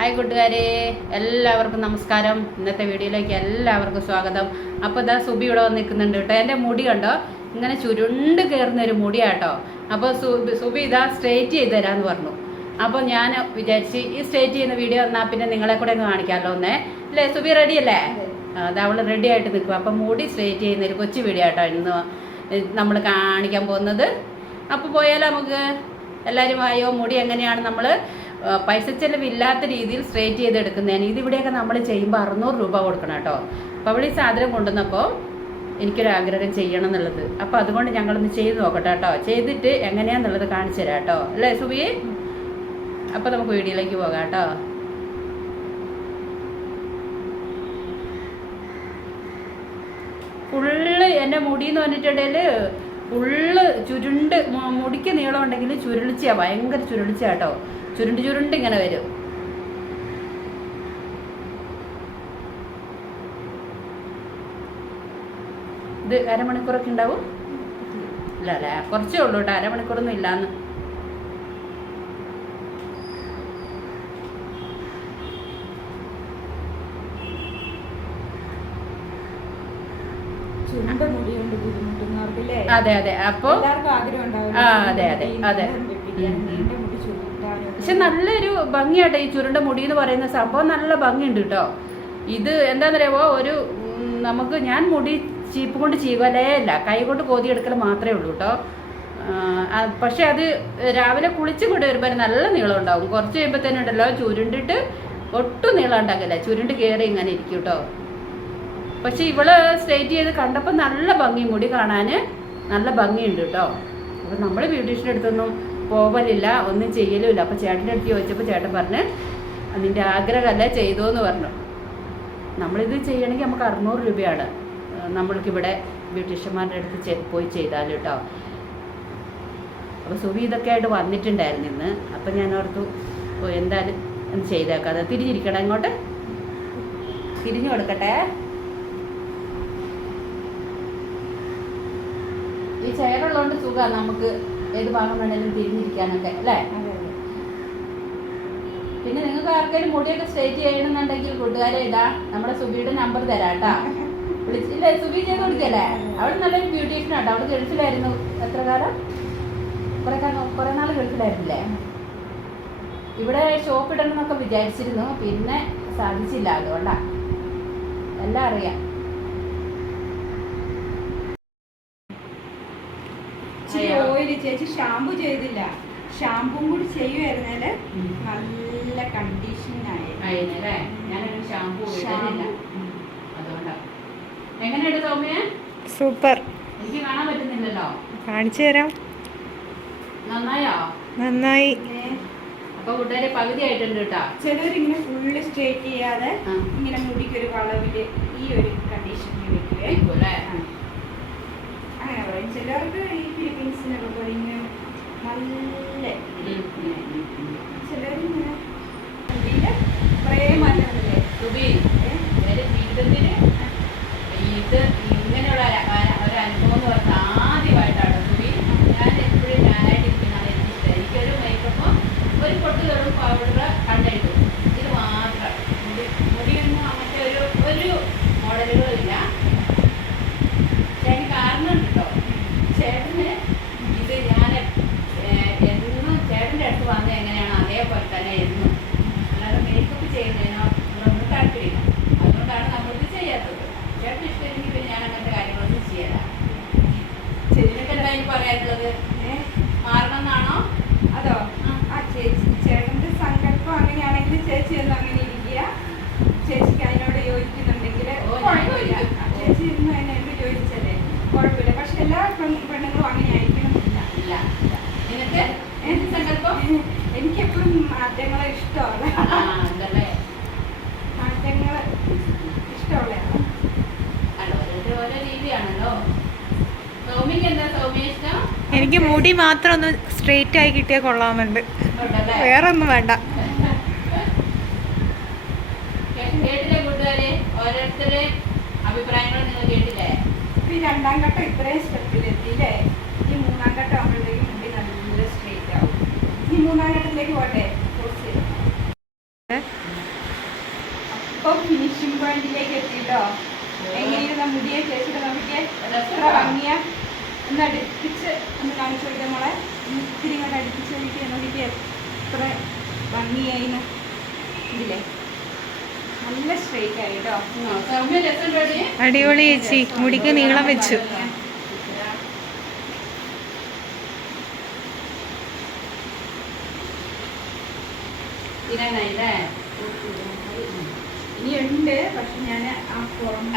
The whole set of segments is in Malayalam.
ഹായ് കൂട്ടുകാരെ. എല്ലാവർക്കും നമസ്കാരം. ഇന്നത്തെ വീഡിയോയിലേക്ക് എല്ലാവർക്കും സ്വാഗതം. അപ്പോൾ ഇതാ സുബി ഇവിടെ വന്ന് നിൽക്കുന്നുണ്ട് കേട്ടോ. എന്റെ മുടി കണ്ടോ? ഇങ്ങനെ ചുരുണ്ട് കയറുന്ന ഒരു മുടിയാട്ടോ അപ്പോൾ സുബി ഇതാ സ്ട്രേറ്റ് ചെയ്ത് തരാമെന്ന് പറഞ്ഞു. അപ്പോൾ ഞാൻ വിചാരിച്ച് ഈ സ്ട്രേറ്റ് ചെയ്യുന്ന വീഡിയോ എന്നാൽ പിന്നെ നിങ്ങളെ കൂടെ ഒന്ന് കാണിക്കാമല്ലോ ഒന്നേ. അല്ലേ സുബി റെഡി അല്ലേ? അത് അവൾ റെഡി ആയിട്ട് നിൽക്കും അപ്പം മുടി സ്ട്രേറ്റ് ചെയ്യുന്ന ഒരു കൊച്ചു വീഡിയോ ആട്ടോ ഇന്ന് നമ്മൾ കാണിക്കാൻ പോകുന്നത്. അപ്പോൾ പോയാലോ നമുക്ക്? എല്ലാവരും ആയോ മുടി എങ്ങനെയാണ് നമ്മൾ പൈസ ചെലവില്ലാത്ത രീതിയിൽ സ്ട്രേറ്റ് ചെയ്ത് എടുക്കുന്നതിന് ഇതിവിടെയൊക്കെ നമ്മൾ ചെയ്യുമ്പോൾ അറുന്നൂറ് രൂപ കൊടുക്കണം കേട്ടോ. അപ്പോൾ അവൾ ഈ സാധനം കൊണ്ടുവന്നപ്പോൾ എനിക്കൊരു ആഗ്രഹം ചെയ്യണം എന്നുള്ളത് അപ്പോൾ അതുകൊണ്ട് ഞങ്ങളൊന്ന് ചെയ്ത് നോക്കട്ടെ കേട്ടോ. ചെയ്തിട്ട് എങ്ങനെയാന്നുള്ളത് കാണിച്ചു തരാം കേട്ടോ. അല്ലേ സുബി അപ്പോൾ നമുക്ക് വീഡിയോയിലേക്ക് പോകാം കേട്ടോ. ഫുള്ള് എന്റെ മുടി എന്ന് പറഞ്ഞിട്ടുണ്ടെങ്കിൽ ഫുള്ള് ചുരുണ്ട് മുടിക്ക് നീളം ഉണ്ടെങ്കിൽ ചുരുളിച്ചയാണ് ഭയങ്കര ചുരുളിച്ച കേട്ടോ. ചുരുണ്ട് ചുരുണ്ട് ഇങ്ങനെ വരും. ഇത് അരമണിക്കൂറൊക്കെ ഉണ്ടാവും? ഇല്ല അല്ലേ? കുറച്ചേ ഉള്ളൂ കേട്ടോ. അരമണിക്കൂറൊന്നും ഇല്ലാന്ന്. അതെ അതെ. അപ്പോ ആ, അതെ, അതെ, അതെ. പക്ഷെ നല്ലൊരു ഭംഗിയാട്ടോ ഈ ചുരുണ്ട മുടി എന്ന് പറയുന്ന സംഭവം. നല്ല ഭംഗിയുണ്ട് കേട്ടോ ഇത് എന്താണെന്നറിയാമോ ഒരു നമുക്ക് ഞാൻ മുടി ചീപ്പ് കൊണ്ട് ചീവലേ അല്ല. കൈ കൊണ്ട് കോതി എടുക്കൽ മാത്രമേ ഉള്ളൂ കേട്ടോ പക്ഷെ അത് രാവിലെ കുളിച്ച് കൊണ്ട് വരുമ്പോൾ നല്ല നീളം ഉണ്ടാവും. കുറച്ച് കഴിയുമ്പോൾ തന്നെ ഉണ്ടല്ലോ ചുരുണ്ടിട്ട് ഒട്ടും നീളം ഉണ്ടാകില്ല. ചുരുണ്ട് കയറി ഇങ്ങനെ ഇരിക്കും കേട്ടോ പക്ഷെ ഇവൾ സ്ട്രേറ്റ് ചെയ്ത് കണ്ടപ്പോൾ നല്ല ഭംഗി മുടി കാണാൻ നല്ല ഭംഗിയുണ്ട് കേട്ടോ അപ്പൊ നമ്മൾ ബ്യൂട്ടീഷ്യന്റെ അടുത്തൊന്നും പോവലില്ല ഒന്നും ചെയ്യലുമില്ല. അപ്പോൾ ചേട്ടന്റെ അടുത്ത് ചോദിച്ചപ്പോൾ ചേട്ടൻ പറഞ്ഞ് നിന്റെ ആഗ്രഹമല്ല ചെയ്തോ എന്ന് പറഞ്ഞു. നമ്മളിത് ചെയ്യണമെങ്കിൽ നമുക്ക് അറുന്നൂറ് രൂപയാണ്. നമ്മൾക്കിവിടെ ബ്യൂട്ടീഷ്യന്മാരുടെ അടുത്ത് പോയി ചെയ്താൽ കേട്ടോ അപ്പോൾ സുബി ഇതൊക്കെ ആയിട്ട് വന്നിട്ടുണ്ടായിരുന്നു ഇന്ന്. അപ്പം ഞാൻ ഓർത്തു എന്തായാലും ചെയ്തേക്കാം. അത് തിരിഞ്ഞിരിക്കണം ഇങ്ങോട്ട് തിരിഞ്ഞു കൊടുക്കട്ടെ. ഈ ചെയറുള്ളതുകൊണ്ട് സുഖമാണ് നമുക്ക് ഏത് ഭാഗം വേണേലും തിരിഞ്ഞിരിക്കാനൊക്കെ അല്ലേ. പിന്നെ നിങ്ങൾക്ക് ആർക്കെങ്കിലും മുടിയൊക്കെ സ്ട്രേറ്റ് ചെയ്യണമെന്നുണ്ടെങ്കിൽ കൂട്ടുകാരെ ഇതാ നമ്മുടെ സുബിയുടെ നമ്പർ തരാം കേട്ടാ. വിളിച്ചില്ലേ സുബി ചെയ്ത് കൊടുക്കല്ലേ? അവൾ നല്ലൊരു ബ്യൂട്ടീഷ്യൻ ആട്ടോ. അവൾ ഗൾഫിലായിരുന്നു. എത്ര കാലം? കുറെ കാലം കുറെ നാൾ ഗൾഫിലായിരുന്നില്ലേ? ഇവിടെ ഷോപ്പ് ഇടണം എന്നൊക്കെ വിചാരിച്ചിരുന്നു. പിന്നെ സാധിച്ചില്ല അതുകൊണ്ടാ. എല്ലാം അറിയാം. ഇച്ചിരി ഓയിൽ ഓയിൽ ചേച്ചി ഷാമ്പു ചെയ്തില്ല. ഷാമ്പും കൂടി ചെയ്യുമായിരുന്നാൽ. നല്ല കണ്ടീഷൻ ഞാനൊരു ഷാമ്പു എങ്ങനെയുണ്ട് സൗമ്യ? സൂപ്പർ. എനിക്ക് കാണാൻ പറ്റുന്നില്ലല്ലോ. കാണിച്ചു തരാം. നന്നായോ? നന്നായി. അപ്പൊ കൂട്ടുകാരെ പകുതി ആയിട്ടുണ്ട് കേട്ടോ. ചിലരിങ്ങനെ ഫുള്ള് സ്ട്രേറ്റ് ചെയ്യാതെ. ഇങ്ങനെ മുടിക്ക് ഒരു വളവിൽ ഈ ഒരു കണ്ടീഷനിൽ വെക്കുവേ. അങ്ങനെ പറയും. ചിലർക്ക് 원래. 음. 음. 음, 음. അങ്ങനെയാണെങ്കിൽ ചേച്ചി ഒന്ന് അങ്ങനെ ഇരിക്കുക. ചേച്ചിക്ക് അതിനോട് യോജിക്കുന്നുണ്ടെങ്കിൽ ചേച്ചി ഇന്ന് എന്നെ എന്ത് ചോദിച്ചല്ലേ കുഴപ്പമില്ല. പക്ഷെ എല്ലാ പെണ്ണുങ്ങളും അങ്ങനെ ആയിരിക്കണമെന്നില്ല ഇല്ല നിനക്ക്? എന്ത് സങ്കല്പം? എനിക്കെപ്പോഴും മാറ്റങ്ങളെ ഇഷ്ടമല്ല മാറ്റങ്ങൾ ഇഷ്ടമുള്ളതാണ് ഓരോ രീതിയാണല്ലോ. സൗമ്യക്ക് എന്താ സൗമ്യ ഇഷ്ടം? എനിക്ക് മുടി മാത്രം ഒന്ന് സ്ട്രെയിറ്റ് ആയി കിട്ടിയാൽ കൊള്ളാമെന്നുണ്ട്. ഉണ്ടല്ലേ? വേറെ ഒന്നും വേണ്ട. കേട്ടില്ലേ കൂട്ടുകാരെ? ഓരോരുത്തരുടെ അഭിപ്രായങ്ങൾ നിങ്ങൾ കേട്ടില്ലേ? ഈ രണ്ടാം ഘട്ടം ഇത്രയും സ്റ്റെപ്പിലെത്തിയില്ലേ ഈ മൂന്നാം ഘട്ടം ആകുമ്പോഴത്തേക്കും മുടി നല്ല സ്ട്രെയിറ്റ് ആവും. ഈ മൂന്നാം ഘട്ടത്തിലേക്ക് പോട്ടെ. ഇപ്പൊ ഫിനിഷിംഗ് പോയിന്റിലേക്ക് എത്തിയിട്ടോ എങ്ങനെയാണ് മുടിയെ? ചേച്ചിട്ട് നമുക്ക് എത്ര ഭംഗിയ? ഒന്ന് അടുപ്പിച്ച് ഒന്ന് കാണിച്ചു കൊടുത്തേ നമ്മളെ ഇത്തിരി ഇങ്ങോട്ട് അടുപ്പിച്ച് നോക്കിയാൽ നോക്കിയേ എത്ര ഭംഗിയായിരുന്നു ഇതില്ലേ നല്ല സ്ട്രൈറ്റ് ആയി കേട്ടോ സൗമ്യ രസമുണ്ടോടി അടിപൊളി ചേച്ചി. മുടിക്ക് നീളം വെച്ചു. ഇനിയുണ്ട് പക്ഷെ ഞാൻ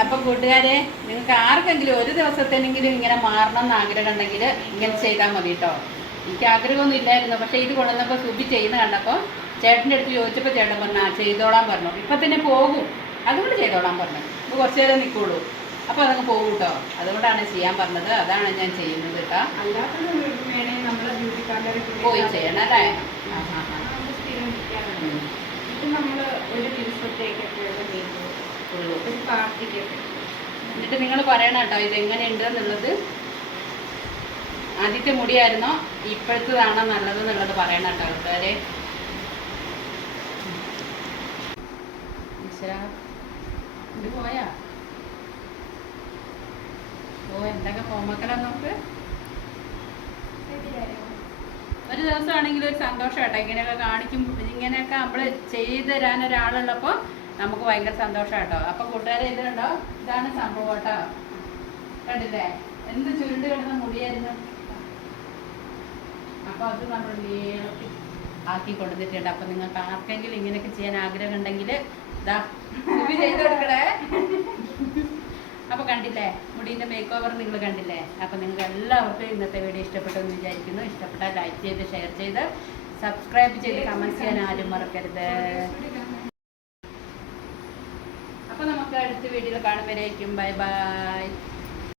അപ്പൊ കൂട്ടുകാരെ നിങ്ങൾക്ക് ആർക്കെങ്കിലും ഒരു ദിവസത്തേനെങ്കിലും ഇങ്ങനെ മാറണം എന്ന് ആഗ്രഹം ഉണ്ടെങ്കിൽ ഇങ്ങനെ ചെയ്താൽ മതി കേട്ടോ എനിക്ക് ആഗ്രഹമൊന്നും ഇല്ലായിരുന്നു പക്ഷെ ഇത് കൊണ്ടുവന്നപ്പോൾ സുബി ചെയ്യുന്ന കണ്ടപ്പോൾ ചേട്ടന്റെ അടുത്ത് ചോദിച്ചപ്പോൾ ചേട്ടൻ പറഞ്ഞു ആ ചെയ്തോളാൻ പറഞ്ഞു. ഇപ്പം തന്നെ പോകും. അതുകൊണ്ട് ചെയ്തോളാൻ പറഞ്ഞു. ഇപ്പോൾ കുറച്ച് നേരം നിൽക്കുള്ളൂ അപ്പോൾ അതങ്ങ് പോകും കേട്ടോ അതുകൊണ്ടാണ് ചെയ്യാൻ പറഞ്ഞത്. അതാണ് ഞാൻ ചെയ്യുന്നത് കേട്ടോ പോയി ചെയ്യണം അല്ലേ? ആ ആ ആ. സ്ഥിരം ഇരിക്കാറുണ്ട് ഉം. ഇത് നമ്മൾ ഒരു ദിവസത്തേക്കൊക്കെ ചെയ്തു. ഉള്ളൂ. എന്നിട്ട് നിങ്ങൾ പറയണം കേട്ടോ ഇതെങ്ങനെയുണ്ട് എന്നുള്ളത്? ആദ്യത്തെ മുടിയായിരുന്നോ ഇപ്പോഴത്തതാണോ നല്ലത് എന്നുള്ളത് പറയണം കേട്ടോ കൂട്ടുകാരെ ഇത് പോയാ? ഓ എന്തൊക്കെ ഹോംവർക്കലാ നോക്ക് ഒരു ദിവസമാണെങ്കിൽ ഒരു സന്തോഷം കേട്ടോ ഇങ്ങനെയൊക്കെ കാണിക്കും ഇങ്ങനെയൊക്കെ നമ്മൾ ചെയ്ത് തരാൻ ഒരാളുള്ളപ്പോൾ നമുക്ക് ഭയങ്കര സന്തോഷം കേട്ടോ അപ്പോൾ കൂട്ടുകാരെ ഇതുണ്ടോ ഇതാണ് സംഭവം കേട്ടോ. കണ്ടില്ലേ? എന്ത് ചുരുണ്ട് കിടന്ന മുടിയായിരുന്നു. അപ്പോൾ അത് നമ്മൾ നീളത്തിൽ ആക്കി കൊടുത്തിട്ടുണ്ട്. അപ്പോൾ നിങ്ങൾക്ക് ആർക്കെങ്കിലും ഇങ്ങനെയൊക്കെ ചെയ്യാൻ ആഗ്രഹം ഉണ്ടെങ്കിൽ കൊടുക്കണേ. അപ്പോൾ കണ്ടില്ലേ മുടീന്റെ മേക്ക് ഓവർ നിങ്ങൾ കണ്ടില്ലേ? അപ്പോൾ നിങ്ങൾക്ക് എല്ലാവർക്കും ഇന്നത്തെ വീഡിയോ ഇഷ്ടപ്പെട്ടു എന്ന് വിചാരിക്കുന്നു. ഇഷ്ടപ്പെട്ടാൽ ലൈക്ക് ചെയ്ത് ഷെയർ ചെയ്ത് സബ്സ്ക്രൈബ് ചെയ്ത് കമന്റ് ചെയ്യാൻ ആരും മറക്കരുത്. അപ്പോൾ നമുക്ക് അടുത്ത വീഡിയോയിൽ കാണുമ്പോഴേക്കും ബൈ ബൈ